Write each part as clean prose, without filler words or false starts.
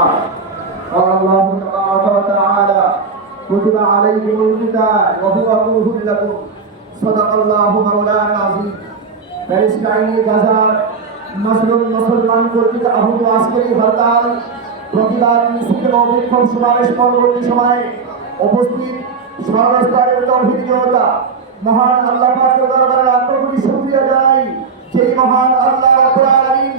قال الله تبارك وتعالى كتب عليكم القتال وهو كره لكم صدق الله مولانا العظيم প্যালেস্টাইনে গাজার মুসলমান কর্তৃক আহত আজকের হরতাল প্রতিবাদ মিছিল ও বিক্ষোভ সমাবেশ পরবর্তী সময়ে উপস্থিত সর্বস্তরের তৌহিদি জনতা মহান আল্লাহ পাকের দরবারে লাখো কোটি শুকরিয়া জানাই সেই মহান আল্লাহ রাব্বুল আলামিন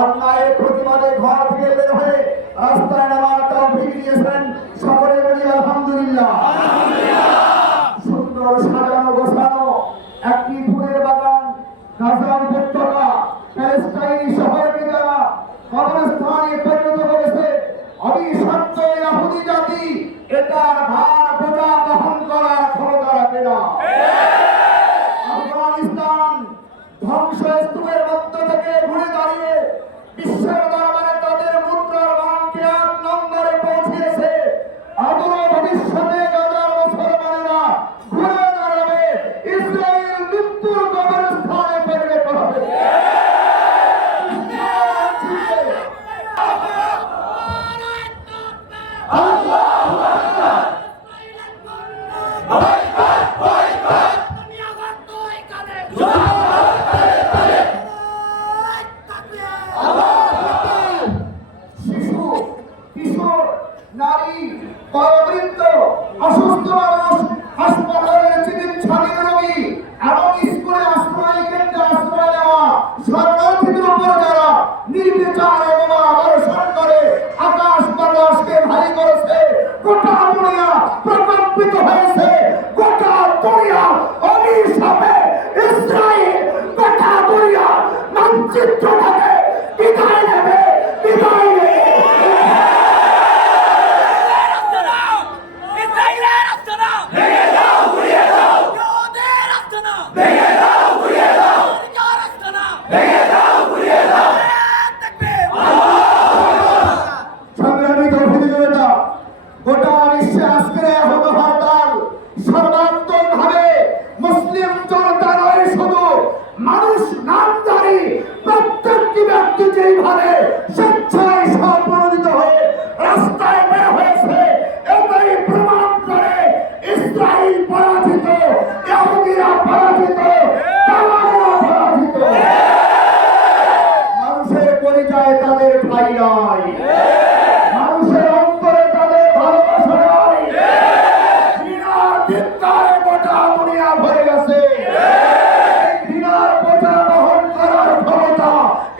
অন্যায়ের প্রতিবাদে ঘর থেকে বের হয়ে রাস্তায় নামার তৌফিক দিয়েছেন। সকলে বলি আলহামদুলিল্লাহ। সুন্দর সাজানো গোছানো একটি ফুলের বাগান গাজা উপত্যকা প্যালেস্টাইন শহরকে যারা কবরস্থানে পরিণত করেছে অবিশ্বাস্য ইহুদি জাতি এটার ভার বোঝা বহন করার ক্ষমতা রাখে না। আফগানিস্তান ধ্বংসস্তূপের মধ্য থেকে ঘুরে দাঁড়িয়ে বিশ্বের দরবারে তাদের মুদ্রার মানকে ৮ নম্বরে পৌঁছিয়েছে। অদূর ভবিষ্যতে গাজার মুসলমানেরা ঘুরে দাঁড়াবে ইসরায়েল মৃত্যুর কবরস্থানে পরিণত হবে। নারী বয়োবৃদ্ধ অসুস্থ মানুষ হাসপাতালে চিকিৎসাধীন রোগী এবং স্কুলে আশ্রয় কেন্দ্রে আশ্রয় নেওয়া শরণার্থীদের উপর যারা নির্বিচারে বোমা বর্ষণ করে আকাশ বাতাসকে ভারী করেছে গোটা দুনিয়া প্রকম্পিত হয়েছে। গোটা দুনিয়া অভিশাপে ইসরায়েল গোটা দুনিয়া মানচিত্র থেকে বিদায় নেবে বিদায় নেবে। গোটা বিশ্বে আজকের আহত হরতাল সর্বাত্মকভাবে মুসলিম জনতা নয়, শুধু মানুষ নামধারী প্রত্যেকটি ব্যক্তি যেইভাবে স্বেচ্ছায় স্বপ্রণোদিত হয়ে রাস্তায় বের হয়েছে এটাই প্রমাণ করে ইসরায়েল পরাজিত, ইহুদিরা পরাজিত, তাওয়ারা পরাজিত। মানুষের পরিচয় তাদের ঠাঁই নয়, মানুষের অন্তরে তাদের ভালোবাসা নয়। ঘৃণার ধিক্কারে গোটা দুনিয়া ভরে গেছে। ঘৃণার বোঝা বহন করার ক্ষমতা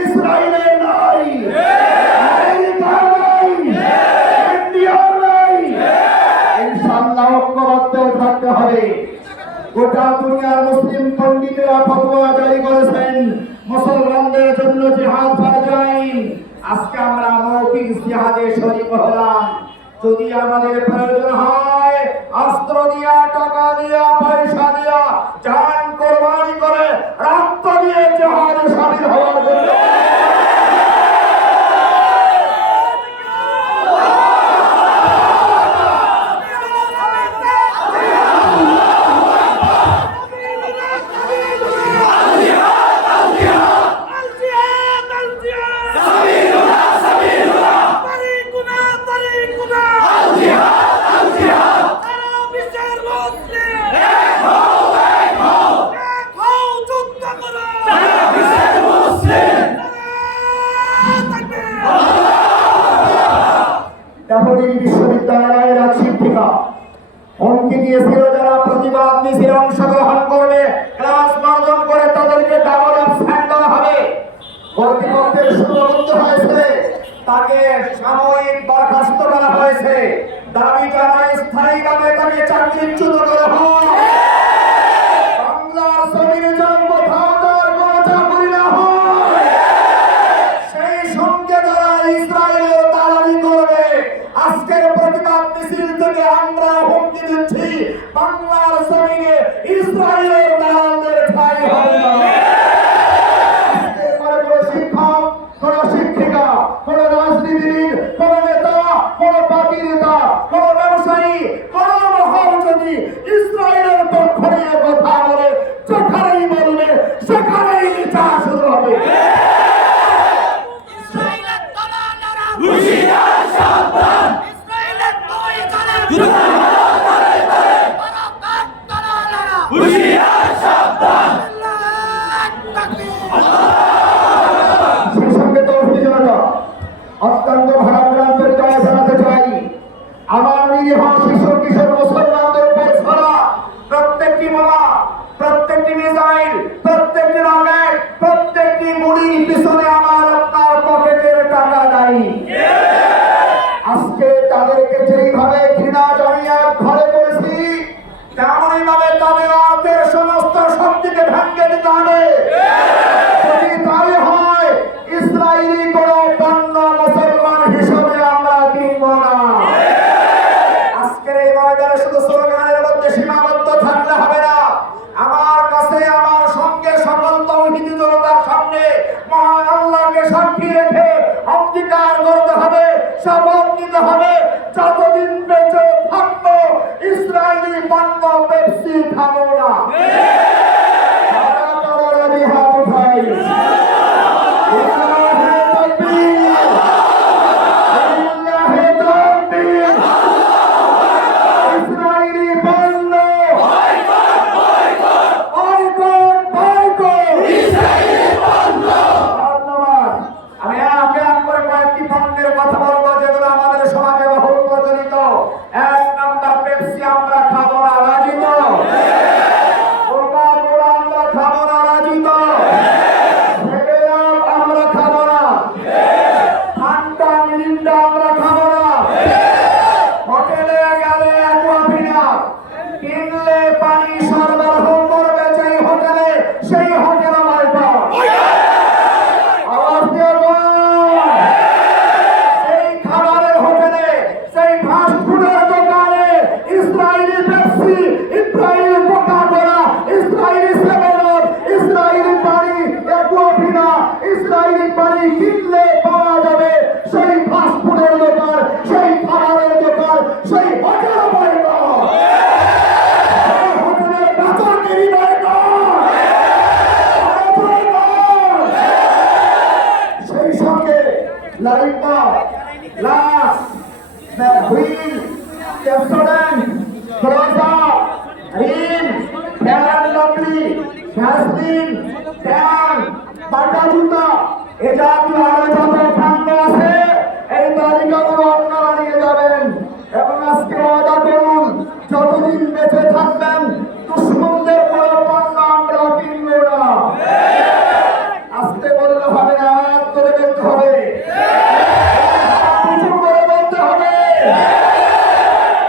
ইসরায়েলের নাই, আমেরিকার নাই, ইন্ডিয়ার নাই। ইনশাআল্লাহ ঐক্যবদ্ধ থাকতে হবে। গোটা দুনিয়ার মুসলিম পণ্ডিতেরা ফতোয়া জারি করেছেন মুসলমানদের জন্য জিহাদ ফরজ আইন। আজকে আমরা মৌখিক জিহাদে শরীক হলাম। যদি আমাদের প্রয়োজন হয় অস্ত্র দিয়া, টাকা দিয়া, পয়সা দিয়া, জান কোরবানি করে, রক্ত দিয়ে জিহাদে শামিল হওয়ার জন্য বিশ্ববিদ্যালয়ের এক শিক্ষিকা হুমকি দিয়েছিল যারা প্রতিবাদ মিছিলে অংশগ্রহণ করবে ক্লাস বর্জন করে তাদেরকে ডাবল অ্যাবসেন্ট দেওয়া হবে। কর্তৃপক্ষের সুযোগ হয়েছে, তাকে সাময়িক বরখাস্ত করা হয়েছে। দাবি জানায় স্থায়ীভাবে তাকে চাকরিচ্যুত করা হয়। বাংলার জমিনে যেন কোথাও তার কোনো চাকরি না হয়। সেই সঙ্গে যারা ইসরায়েলের দালালি করবে, আজকের প্রতিবাদ মিছিল থেকে আমরা হুমকি দিচ্ছি বাংলার জমিনে ইসরায়েলের দালালদের ঠাঁই হবে না। কোনো শিক্ষক, কোনো শিক্ষিকা, কোনো রাজনীতিবিদ, কোনো নেতা, কোনো পার্টি নেতা, কোনো ব্যবসায়ী, কোনো মহল যদি ইসরায়েলের পক্ষ নিয়ে কথা বলে, যেখানেই বলবে সেখানেই বিচার শুরু হবে। ইসরায়েলের দালালরা হুঁশিয়ার। অত্যন্ত ভারাক্রান্ত হৃদয়ে জানাতে চাই, আমার নিরীহ শিশু কিশোর মুসলমানদের উপর ছড়া প্রত্যেকটি বোমা, প্রত্যেকটি মিসাইল, প্রত্যেকটি রকেট, প্রত্যেকটি গুলির পিছনে আমার আপনার পকেটের টাকা দায়ী। আজকে তাদেরকে যেইভাবে ঘৃণা জানিয়ে ঘরে করেছি, তেমনই ভাবে তাদের অর্থের সমস্ত শক্তিকে ভেঙে দিতে হবে। যদি তাই হয়, ইসরায়েলি কোন পণ্য মুসলমান হিসেবে আমরা কিনব না। আজকের এই ময়দানে শুধু স্লোগানের মধ্যে সীমাবদ্ধ থাকলে হবে না। আমার কাছে, আমার সঙ্গে সকল তৌহিদি জনতার সামনে মহান আল্লাহকে সাক্ষী রেখে অঙ্গীকার করতে হবে, শপথ নিতে হবে, যতদিন বেঁচে থাকবো ইসরায়েলি পণ্য পেপসি খাবো না। হাত উঠাই। কিনলে পাওয়া যাবে সেই ফাস্টফুডের দোকান, সেই খাবারের দোকান, সেই হোটেল হোটেলের বাজারগিরি সেই সঙ্গে লাইফা, লাস, Wheel, restaurant, plaza, Rin, Fair Lovely, Vaseline, Tang, Bata জুতা, এ জাতীয় আরো যত পণ্য আছে এই তালিকাগুলো আপনারা নিয়ে যাবেন এবং আজকে ওয়াদা করুন, যতদিন বেঁচে থাকবেন দুশ্মনদের কোনো পণ্য আমরা কিনব না। আস্তে বললে হবে না, আয়াত করে বলতে হবে, কিছু করে বলতে হবে।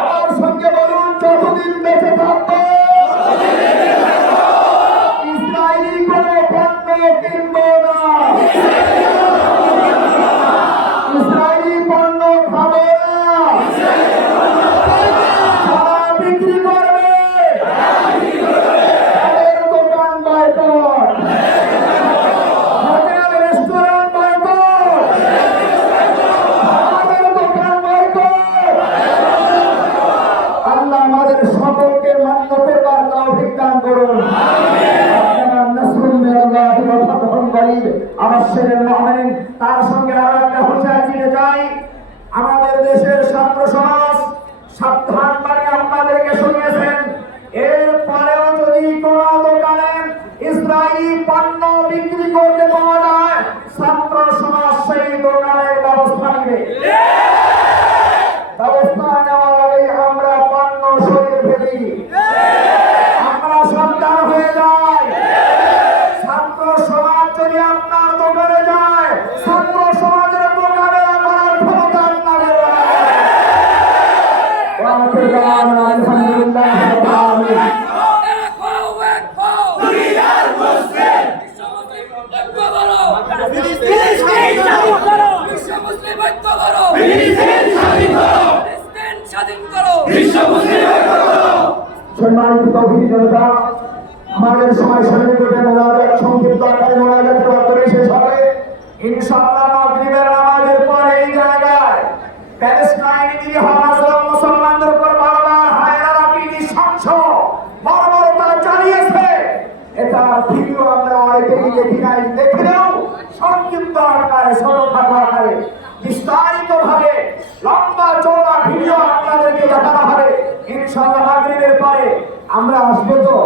আমার সঙ্গে বলুন, যতদিন বেঁচে থাকবো ইসরায়েলি কোনো পণ্য কিনব না, ইসরায়েলি পণ্য খাবো না। যারা বিক্রি করবে তাদের দোকান বয়কট, হোটেল রেস্টুরেন্ট বয়কট, আমাদের দোকান বয়কট। আল্লাহ আমাদের সকলকে মান্য করবার তৌফিক দান করুন। তার সঙ্গে আরো একটা হুঁশিয়ারি দিতে চাই, আমাদের দেশের ছাত্র সমাজ সাবধান বাণী আপনাদেরকে শুনিয়েছেন, এর পরেও যদি কোন দোকানে ইসরায়েলি পণ্য বিক্রি করতে পাওয়া যায়, ছাত্র সমাজ সেই দোকানের ব্যবস্থা নেবে। ব্যবস্থা নেওয়ার আগে আমরা পণ্য সরিয়ে ফেলি, আমরা সাবধান হয়ে যাই। ছাত্র সমাজ যদি আপনার দোকানে যায়, ছাত্র সমাজের মোকাবেলা করার ক্ষমতা আপনাদের সম্মানিত তৌহিদি জনতা, আমাদের সময় সামনে করে মোনাজাত সংক্ষিপ্ত আকারে মোনাজাতের মাধ্যমে শেষ হবে ইনশাআল্লাহ। মাগরিবের নামাজের পর এই জায়গায় প্যালেস্টাইনে নিরীহ মুসলিম মুসলমানদের উপর বারবার হায়রানি, নৃশংস বর্বরতা চালিয়েছে। এটা ভিডিও আমরা অনেকেই দেখি নাই, দেখলেও সংক্ষিপ্ত আকারে, ছোটখাটো আকারে, বিস্তারিত ভাবে লম্বা চওড়া ভিডিও আপনাদেরকে দেখানো হবে ইনশাআল্লাহ। মাগরিবের পরে আমরা আসবো তো।